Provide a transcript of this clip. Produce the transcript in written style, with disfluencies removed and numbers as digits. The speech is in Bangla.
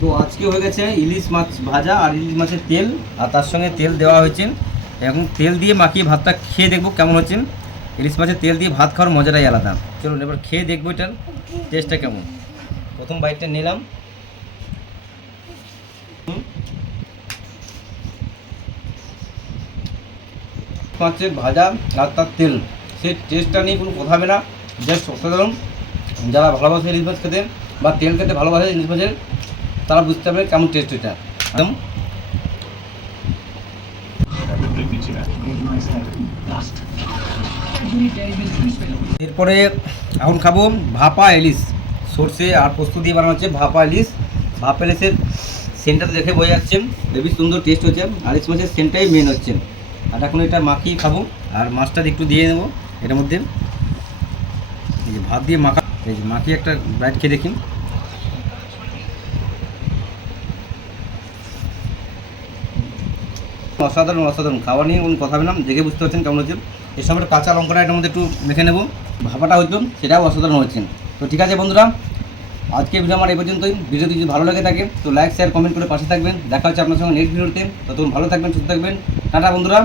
তো আজকে হয়ে গেছে ইলিশ মাছ ভাজা আর ইলিশ মাছের তেল, আর তার সঙ্গে তেল দেওয়া হয়েছে। এখন তেল দিয়ে মাখিয়ে ভাতটা খেয়ে দেখবো কেমন হচ্ছে। ইলিশ মাছের তেল দিয়ে ভাত খাওয়ার মজাটাই আলাদা। চলুন এবার খেয়ে দেখবো এটার টেস্টটা কেমন। প্রথম বাইটটা নিলাম। মাছের ভাজা আর তার তেল, সেই টেস্টটা নিয়ে কোনো কথা হবে না, জাস্ট অসাধারণ। যারা ভালোবাসে ইলিশ মাছ খেতে বা তেল খেতে ভালোবাসে ইলিশ মাছের, তারা বুঝতে পারবে কেমন টেস্ট এটা একদম। এরপরে এখন খাবো ভাপা ইলিশ, সর্ষে আর পোস্ত দিয়ে বানানো হচ্ছে ভাপা ইলিশ। ভাপা ইলিশের সেন্টটা দেখে বোঝা যাচ্ছে বেশ সুন্দর টেস্ট হচ্ছে, আর ইলিশ মাছের সেন্টটাই মেন হচ্ছে। আর এখন এটা মাখিয়ে খাবো, আর মাছটা একটু দিয়ে নেবো এটার মধ্যে। এই যে ভাত দিয়ে মাখা, এই যে মাখিয়ে একটা বাইট খেয়ে দেখি। অসাধারণ অসাধারণ, খাওয়া নিয়ে কোনো কথা হবে না, দেখে বুঝতে পারছেন কেমন হচ্ছে। এর সঙ্গে কাঁচা লঙ্কাটা এটার মধ্যে একটু মেখে নেবো, ভাপাটা হইতো সেটাও অসাধারণ হচ্ছে। তো ঠিক আছে বন্ধুরা, আজকে ভিডিও আমার এই পর্যন্তই। ভিডিওটি যদি ভালো লাগে থাকে তো লাইক শেয়ার কমেন্ট করে পাশে থাকবেন। দেখা হচ্ছে আপনার সঙ্গে নেক্সট ভিডিওতে। ততক্ষণ ভালো থাকবেন, সুস্থ থাকবেন। টাটা বন্ধুরা।